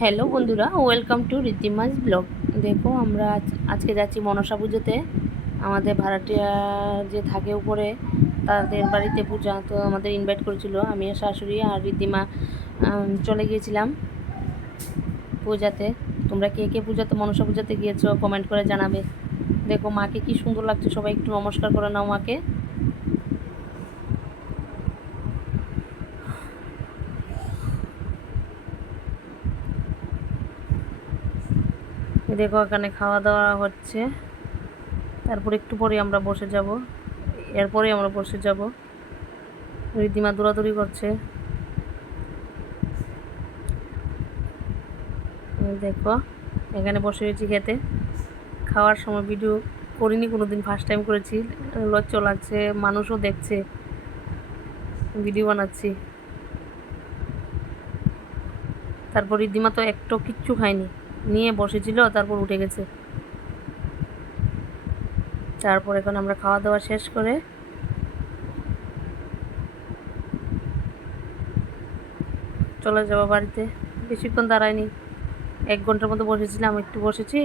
Hello বন্ধুরা, welcome to ঋদ্ধিমাস blog. দেখো আমরা আজকে যাচ্ছি মনসা পুজোতে। আমাদের ভাড়াটিয়া যে থাকে উপরে তাদের বাড়িতে পূজা, তো আমাদের ইনভাইট করেছিল। আমি আর শাশুড়ি আর ঋদ্ধিমা চলে গিয়েছিলাম পূজাতে। তোমরা কে কে পূজাতে মনসা পূজাতে গিয়েছো কমেন্ট করে জানাবে। দেখো মাকে কি সুন্দর লাগছে, সবাই একটু নমস্কার করে নাও মাকে। দেখো এখানে খাওয়া দাওয়া হচ্ছে, তারপর একটু পরে আমরা বসে যাব, এরপরে আমরা বসে যাব। ঋদ্ধিমা দৌড়াদৌড়ি করছে। দেখো এখানে বসে রয়েছি খেতে। খাওয়ার সময় ভিডিও করিনি কোনো দিন, ফার্স্ট টাইম করেছি। লজ্জা লাগছে, মানুষও দেখছে, ভিডিও বানাচ্ছি। তারপর ঋদ্ধিমা তো একটু কিচ্ছু খায়নি, নিয়ে বসেছিল, তারপর উঠে গেছে। তারপর এখন আমরা খাওয়া দাওয়া শেষ করে চলে যাবো বাড়িতে। বেশিক্ষণ দাঁড়ায়নি, 1 ঘন্টার মতো বসেছিলাম, একটু বসেছি।